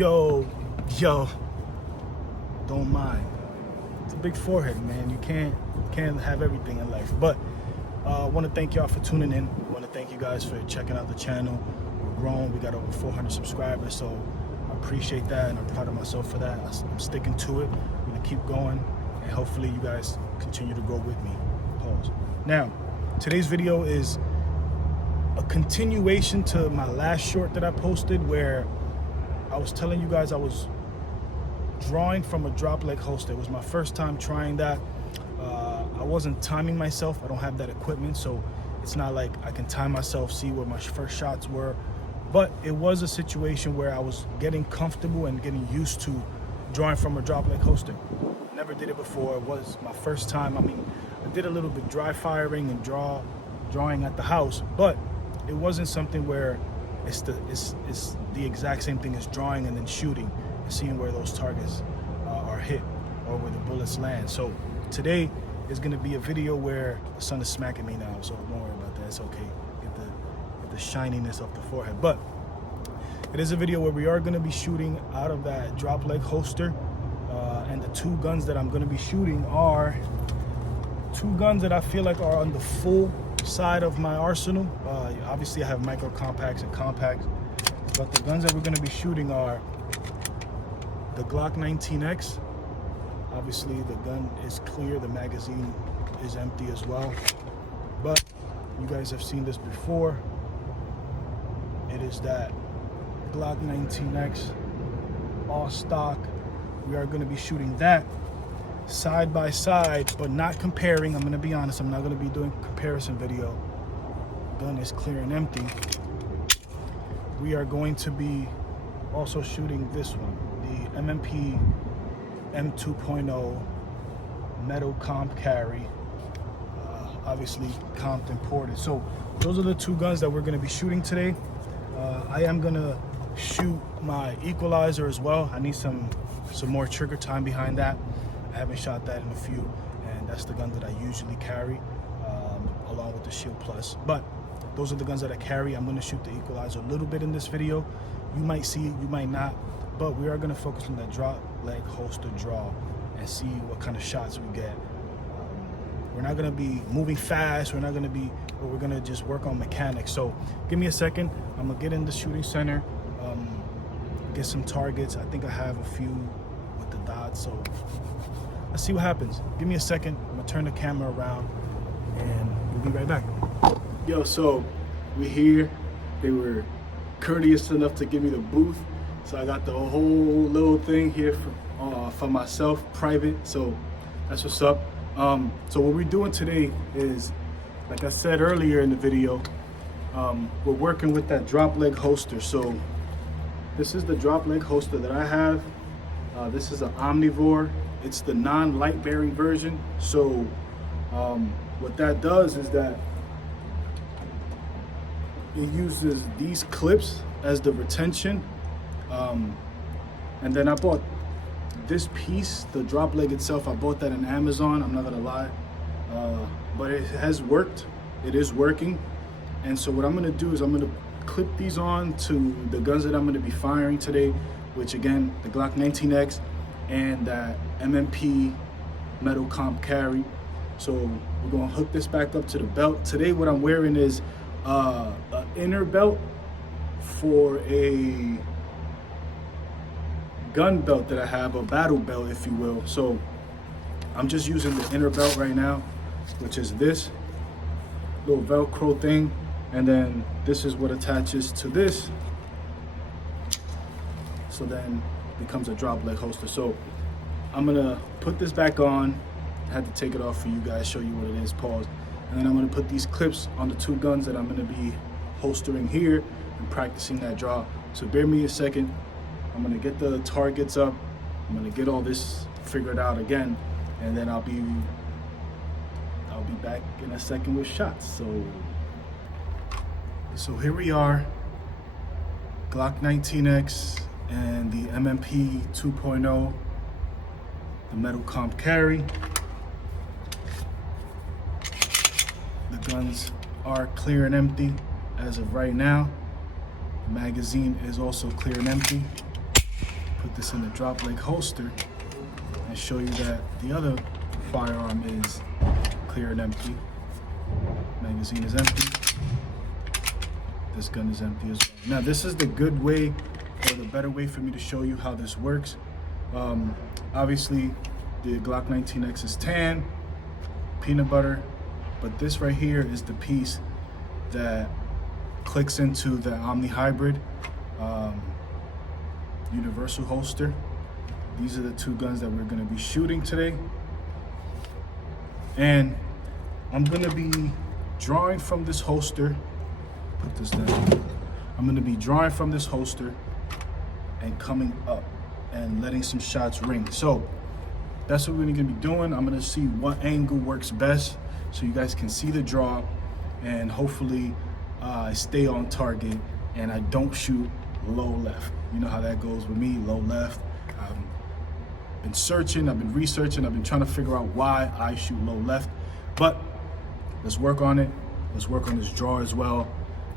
Yo, don't mind. It's a big forehead, man. You can't have everything in life. But I want to thank y'all for tuning in. I want to thank you guys for checking out the channel. We're growing. We got over 400 subscribers, so I appreciate that, and I'm proud of myself for that. I'm sticking to it. I'm gonna keep going, and hopefully you guys continue to grow with me. Pause. Now, today's video is a continuation to my last short that I posted, where I was telling you guys I was drawing from a drop leg holster. It was my first time trying that. I wasn't timing myself. I don't have that equipment, so it's not like I can time myself, see where my first shots were. But it was a situation where I was getting comfortable and getting used to drawing from a drop leg holster. Never did it before. It was my first time. I mean, I did a little bit dry firing and drawing at the house, but it wasn't something where it's the exact same thing as drawing and then shooting and seeing where those targets are hit or where the bullets land. So today is going to be a video where the sun is smacking me now, so don't worry about that. It's okay. Get the shininess off the forehead. But it is a video where we are going to be shooting out of that drop leg holster, and the two guns that I'm going to be shooting are two guns that I feel like are on the full side of my arsenal. Obviously I have micro compacts and compacts, but the guns that we're going to be shooting are the Glock 19X. Obviously the gun is clear, the magazine is empty as well, but you guys have seen this before. It is that Glock 19X, all stock. We are going to be shooting that side by side, but not comparing. I'm going to be honest, I'm not going to be doing comparison video. Gun is clear and empty. We are going to be also shooting this one, the M&P M2.0 metal comp carry, obviously comped imported. So those are the two guns that we're going to be shooting today. I am going to shoot my equalizer as well. I need some more trigger time behind that. I haven't shot that in a few, and that's the gun that I usually carry, along with the Shield Plus. But those are the guns that I carry. I'm going to shoot the equalizer a little bit in this video. You might see it, you might not, but we are going to focus on that drop leg holster draw and see what kind of shots we get. We're not going to be moving fast. We're going to just work on mechanics. So give me a second. I'm going to get in the shooting center, get some targets. I think I have a few with the dots, so let's see what happens. Give me a second. I'm gonna turn the camera around and we'll be right back. Yo, so we're here. They were courteous enough to give me the booth, so I got the whole little thing here for myself, private. So that's what's up. So what we're doing today is, like I said earlier in the video, we're working with that drop leg holster. So this is the drop leg holster that I have. This is an Omnivore. It's the non-light bearing version. So what that does is that it uses these clips as the retention. And then I bought this piece, the drop leg itself. I bought that in Amazon, I'm not gonna lie. But it has worked. It is working. And so what I'm gonna do is I'm gonna clip these on to the guns that I'm gonna be firing today, which again, the Glock 19X and that M&P metal comp carry. So we're gonna hook this back up to the belt. Today what I'm wearing is an inner belt for a gun belt that I have, a battle belt if you will. So I'm just using the inner belt right now, which is this little Velcro thing. And then this is what attaches to this. So then it becomes a drop leg holster. So I'm gonna put this back on. I had to take it off for you guys, show you what it is, pause. And then I'm gonna put these clips on the two guns that I'm gonna be holstering here and practicing that draw. So bear me a second. I'm gonna get the targets up. I'm gonna get all this figured out again, and then I'll be back in a second with shots. So here we are, Glock 19X and the M&P 2.0, the metal comp carry. The guns are clear and empty as of right now. The magazine is also clear and empty. put this in the drop leg holster and show you that the other firearm is clear and empty. Magazine is empty. This gun is empty as well. Now this is the good way, or the better way for me to show you how this works. Obviously the Glock 19X is tan, peanut butter, but this right here is the piece that clicks into the Omni Hybrid universal holster. These are the two guns that we're gonna be shooting today. And I'm gonna be drawing from this holster. Put this down. I'm gonna be drawing from this holster and coming up and letting some shots ring. So that's what we're gonna be doing. I'm gonna see what angle works best so you guys can see the draw, and hopefully I stay on target and I don't shoot low left. You know how that goes with me, low left. I've been searching, I've been researching, I've been trying to figure out why I shoot low left. But let's work on it. Let's work on this draw as well.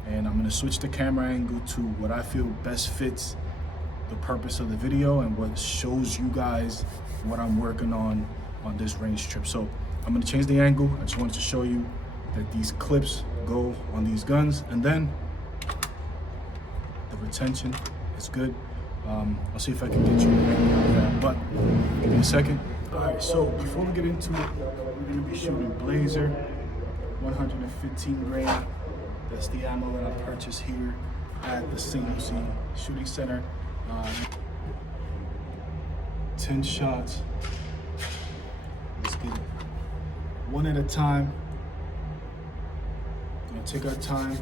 And I'm gonna switch the camera angle to what I feel best fits the purpose of the video and what shows you guys what I'm working on this range trip. So I'm gonna change the angle. I just wanted to show you that these clips go on these guns, and then the retention is good. I'll see if I can get you an angle of that, but give me a second. All right, so before we get into it, we're gonna be shooting Blazer 115 grain. That's the ammo that I purchased here at the St. Lucie Shooting Center. 10 shots. Let's get it. One at a time. Gonna take our time.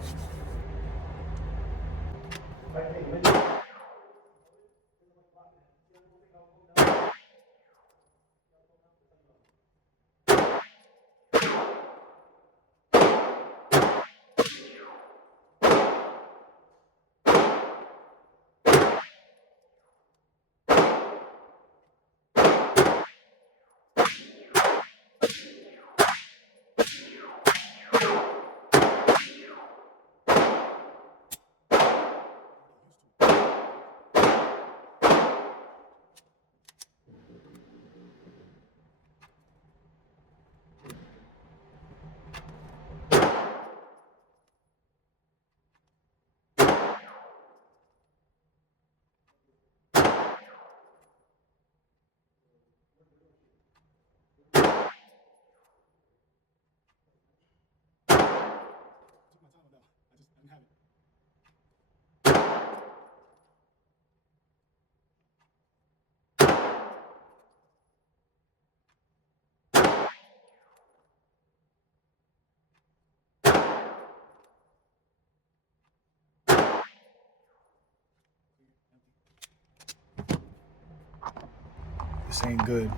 This ain't good.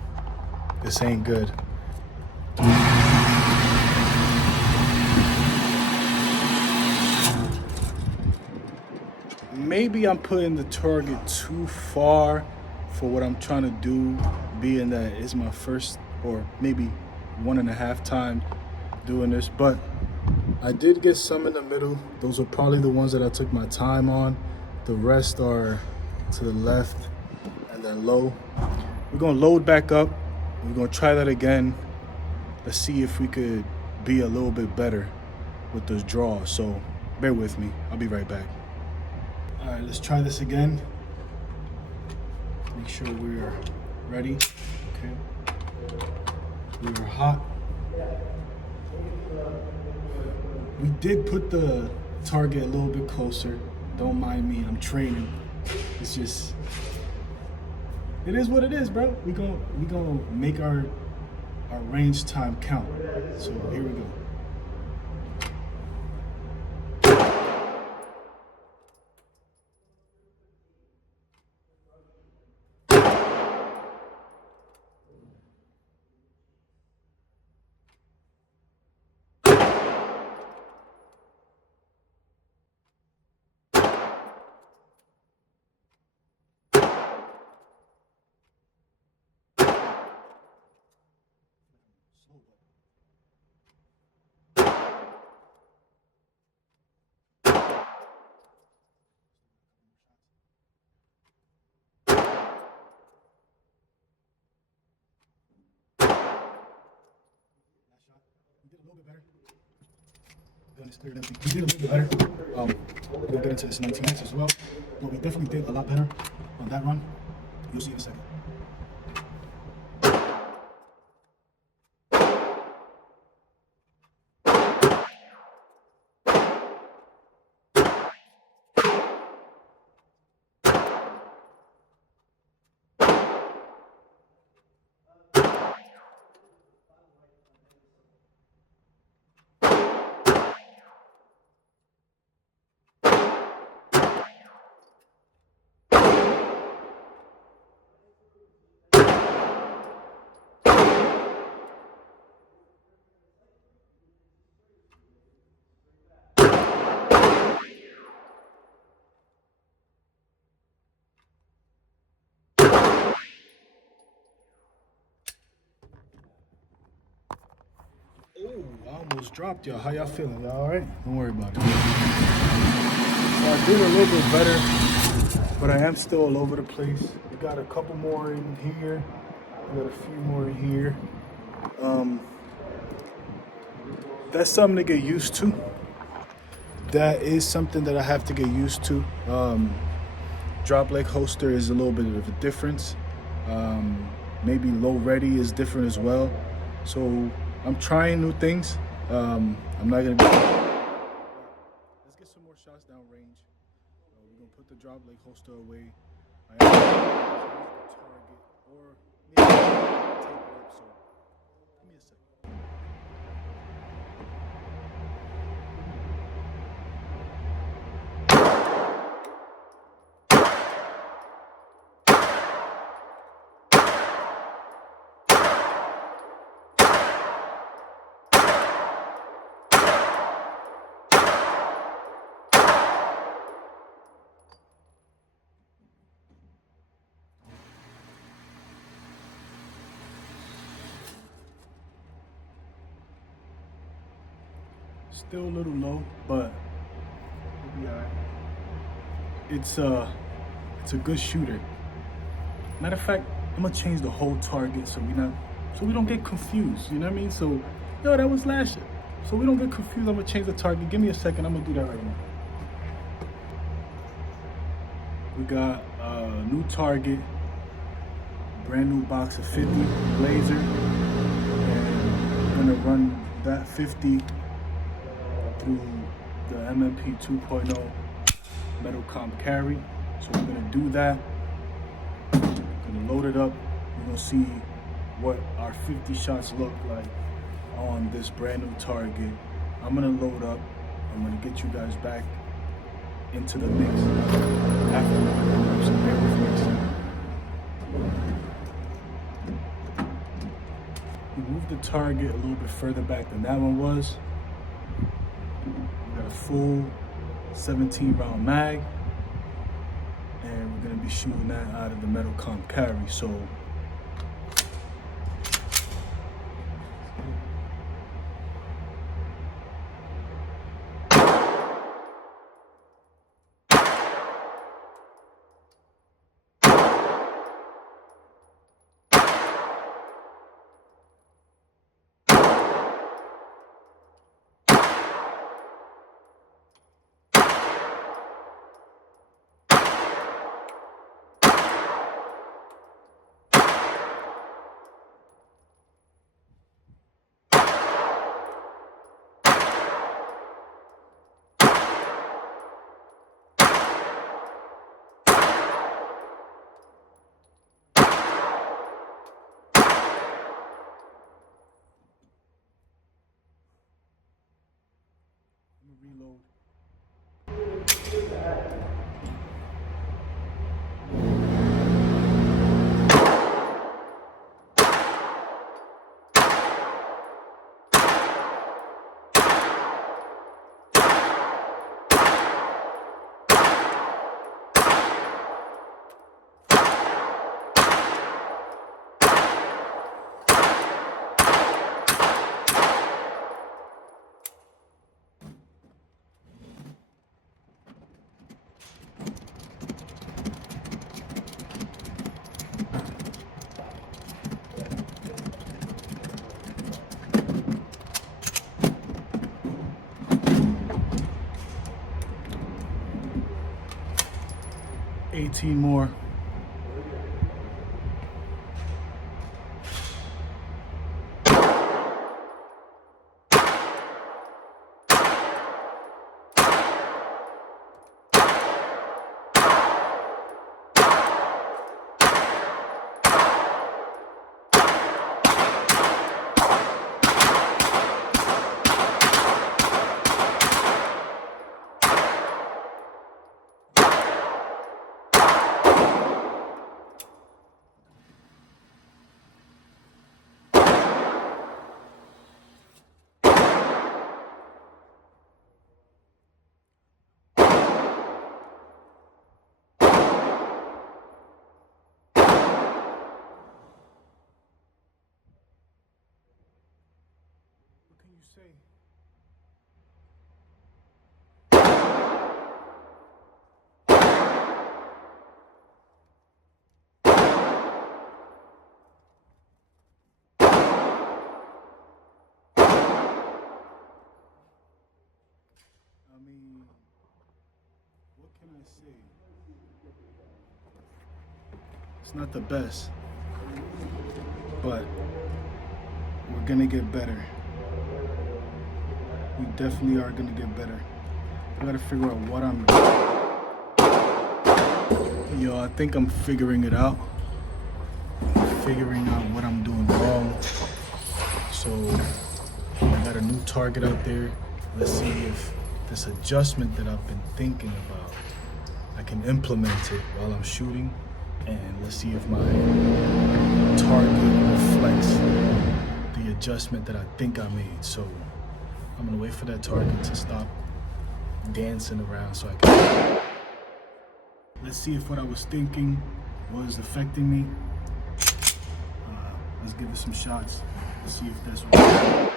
This ain't good. Maybe I'm putting the target too far for what I'm trying to do, being that it's my first or maybe 1.5 time doing this, but I did get some in the middle. Those are probably the ones that I took my time on. The rest are to the left and then low. We're gonna load back up. We're gonna try that again. Let's see if we could be a little bit better with those draws. So bear with me, I'll be right back. All right, let's try this again. Make sure we're ready. Okay. We're hot. We did put the target a little bit closer. Don't mind me, I'm training. It's just, it is what it is, bro. We gonna make our range time count. So here we go. little bit better. Gun is cleared empty. We did a little bit better. We'll get into this 19X as well. But we definitely did a lot better on that run. You'll see in a second. Oh, I almost dropped y'all. How y'all feeling? Y'all all right? Don't worry about it. So I did a little bit better, but I am still all over the place. We got a couple more in here. We got a few more in here. That's something to get used to. That is something that I have to get used to. Drop leg holster is a little bit of a difference. Maybe low ready is different as well. So I'm trying new things. I'm not gonna be. Let's get some more shots down range. We're gonna put the drop leg holster away. I am gonna change the target or maybe tape it up. So give me a second. Still a little low, but we'll be all right. It's a good shooter. Matter of fact, I'm gonna change the whole target so we don't get confused. You know what I mean? So, yo, that was last year. So we don't get confused. I'm gonna change the target. Give me a second. I'm gonna do that right now. We got a new target, brand new box of 50 laser, and we're gonna run that 50 through the MMP 2.0 metal comp carry. So we're gonna do that. Gonna load it up. We're gonna see what our 50 shots look like on this brand new target. I'm gonna load up. I'm gonna get you guys back into the mix after. So bear with me a second. We moved the target a little bit further back than that one was. We got a full 17 round mag, and we're gonna be shooting that out of the metal comp carry. So 15 more. What can you say? I mean, what can I say? It's not the best, but we're gonna get better. We definitely are gonna get better. I gotta figure out what I'm doing. Yo, I think I'm figuring it out. Figuring out what I'm doing wrong. So I got a new target out there. Let's see if this adjustment that I've been thinking about, I can implement it while I'm shooting, and let's see if my target reflects the adjustment that I think I made. So I'm gonna wait for that target to stop dancing around so I can. Let's see if what I was thinking was affecting me. Let's give it some shots. Let's see if that's what.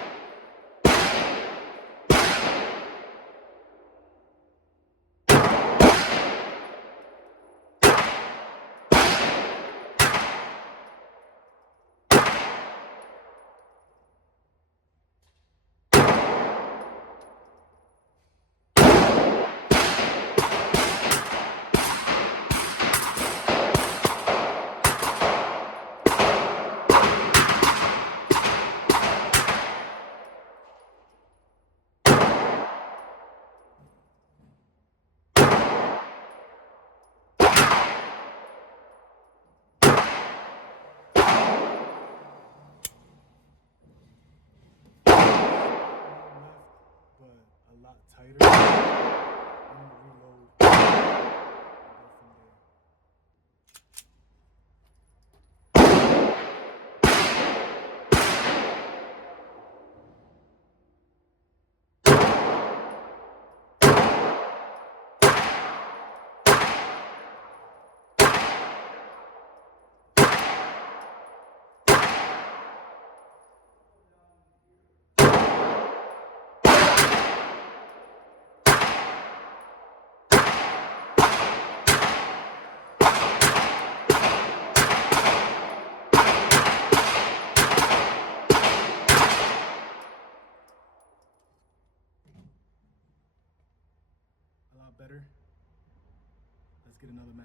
A lot tighter. I'm gonna reload. Go from there. A lot better. Let's get another mag.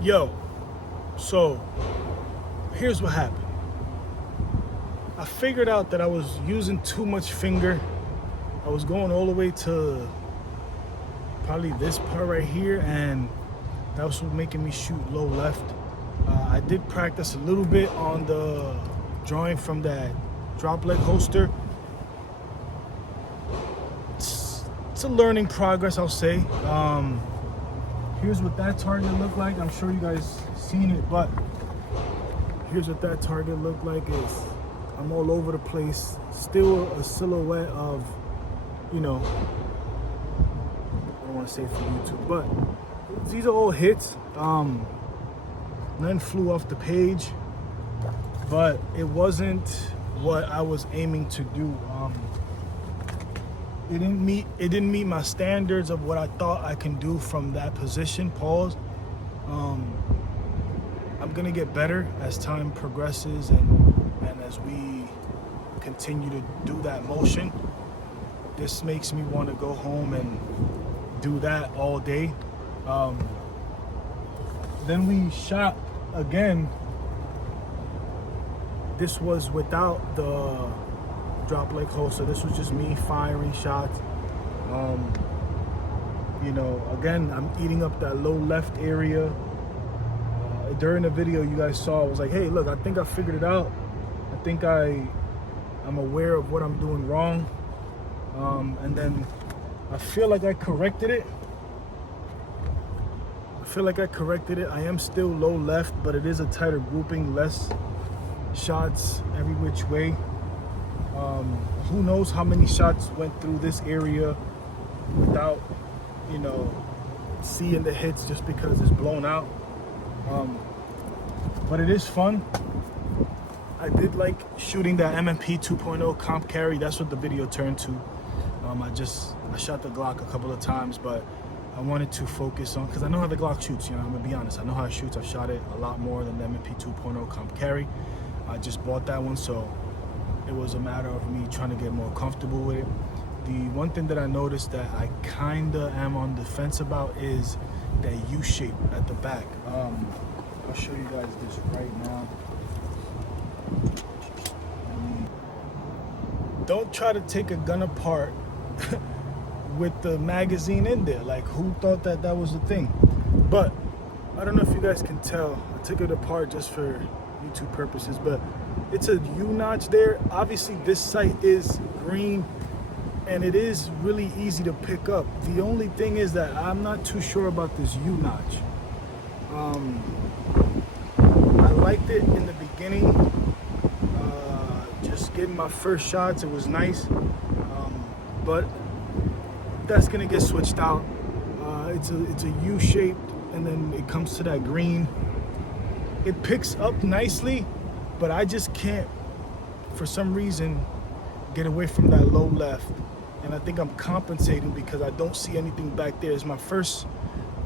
Yo, so here's what happened. I figured out that I was using too much finger. I was going all the way to probably this part right here, and that was making me shoot low left. I did practice a little bit on the drawing from that drop leg holster. it's a learning progress, I'll say. Here's what that target looked like. I'm sure you guys seen it, but here's what that target looked like. Is I'm all over the place. Still a silhouette of, you know, I don't want to say for YouTube, but these are all hits. None flew off the page, but it wasn't what I was aiming to do. It didn't meet my standards of what I thought I can do from that position. Pause. I'm gonna get better as time progresses and as we continue to do that motion. This makes me want to go home and do that all day. Then we shot again. This was without the drop leg hold, so this was just me firing shots. You know, again, I'm eating up that low left area. During the video you guys saw, I was like, hey, look, I think I figured it out. I think I'm aware of what I'm doing wrong. And then I feel like I corrected it. I am still low left, but it is a tighter grouping, less shots every which way. Who knows how many shots went through this area without, you know, seeing the hits just because it's blown out. But it is fun. I did like shooting that MMP 2.0 comp carry. That's what the video turned to. I shot the Glock a couple of times, but I wanted to focus on, because I know how the Glock shoots, you know, I'm gonna be honest. I know how it shoots. I've shot it a lot more than the MMP 2.0 comp carry. I just bought that one, so it was a matter of me trying to get more comfortable with it. The one thing that I noticed that I kinda am on the fence about is that U shape at the back. I'll show you guys this right now. Don't try to take a gun apart with the magazine in there. Like, who thought that that was a thing? But I don't know if you guys can tell. I took it apart just for YouTube purposes, but it's a U-notch there. Obviously this sight is green and it is really easy to pick up. The only thing is that I'm not too sure about this U-notch. I liked it in the beginning. Just getting my first shots, it was nice. But that's gonna get switched out. It's a U-shaped, and then it comes to that green. It picks up nicely, but I just can't, for some reason, get away from that low left. And I think I'm compensating because I don't see anything back there. It's my first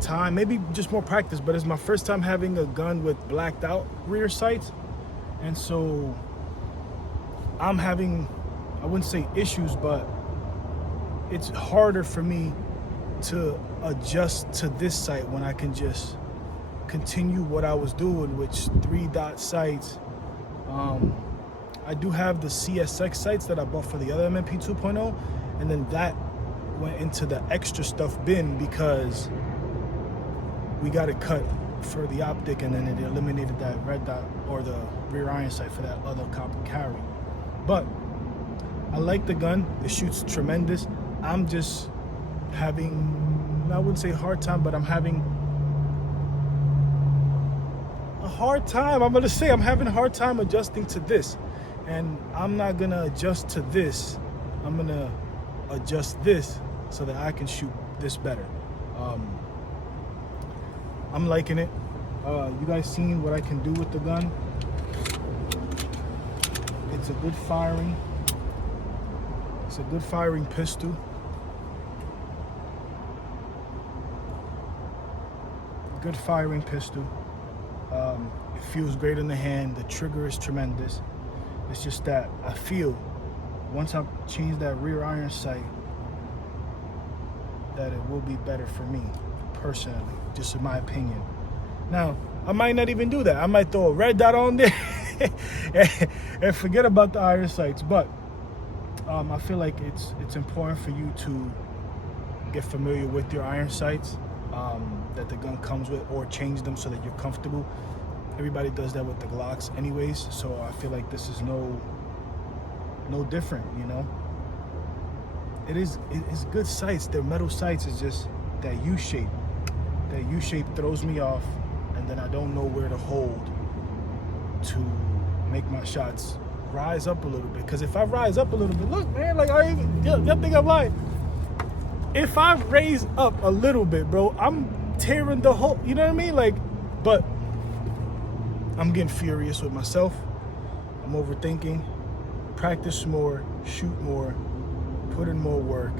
time, maybe just more practice, but it's my first time having a gun with blacked out rear sights. And so I'm having, I wouldn't say issues, but it's harder for me to adjust to this sight when I can just continue what I was doing, which 3-dot sights. I do have the CSX sights that I bought for the other MMP 2.0, and then that went into the extra stuff bin because we got it cut for the optic, and then it eliminated that red dot or the rear iron sight for that other comp carry. But I like the gun. It shoots tremendous. I'm just having, I wouldn't say hard time, but I'm having a hard time. I'm having a hard time adjusting to this. And I'm not gonna adjust to this. I'm gonna adjust this so that I can shoot this better. I'm liking it. You guys seen what I can do with the gun? It's a good firing. It's a good firing pistol. Good firing pistol. It feels great in the hand. The trigger is tremendous. It's just that I feel once I change that rear iron sight that it will be better for me personally, just in my opinion. Now, I might not even do that. I might throw a red dot on there and forget about the iron sights. But I feel like it's important for you to get familiar with your iron sights that the gun comes with, or change them so that you're comfortable. Everybody does that with the Glocks anyways, so I feel like this is no different, you know. it's good sights. They're metal sights. It's just that U shape. That U shape throws me off, and then I don't know where to hold to make my shots rise up a little bit. Because if I rise up a little bit, look, man, like y'all think I'm lying. If I raise up a little bit, bro, I'm tearing the whole, you know what I mean? Like, but I'm getting furious with myself. I'm overthinking. Practice more, shoot more, put in more work,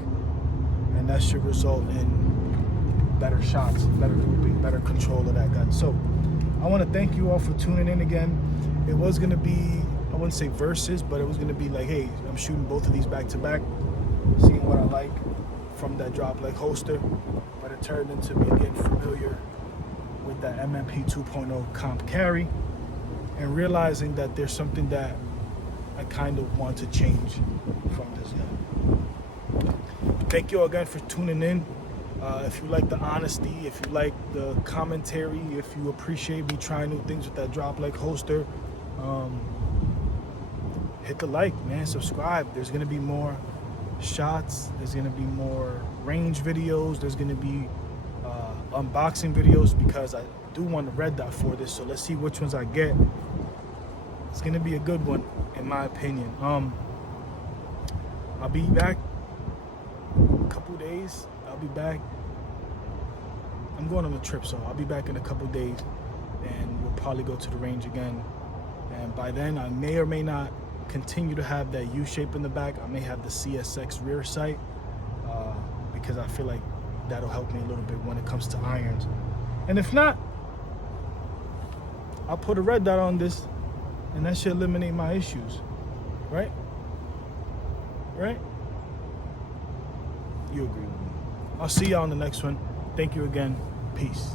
and that should result in better shots, better looping, better control of that gun. So I want to thank you all for tuning in again. It was going to be, I wouldn't say versus, but it was going to be like, hey, I'm shooting both of these back to back, seeing what I like from that drop leg holster, but it turned into me getting familiar with that MMP 2.0 comp carry and realizing that there's something that I kind of want to change from this gun. Thank you all again for tuning in. If you like the honesty, if you like the commentary, if you appreciate me trying new things with that drop leg holster, hit the like, man, subscribe. There's gonna be more shots, there's gonna be more range videos, there's gonna be unboxing videos, because I do want a red dot for this, so let's see which ones I get. It's gonna be a good one in my opinion. I'll be back a couple days. I'll be back. I'm going on a trip, so I'll be back in a couple days, and we'll probably go to the range again. And by then, I may or may not continue to have that U shape in the back. I may have the CSX rear sight, because I feel like that'll help me a little bit when it comes to irons. And if not, I'll put a red dot on this, and that should eliminate my issues, right? Right? You agree with me. I'll see y'all on the next one. Thank you again. Peace.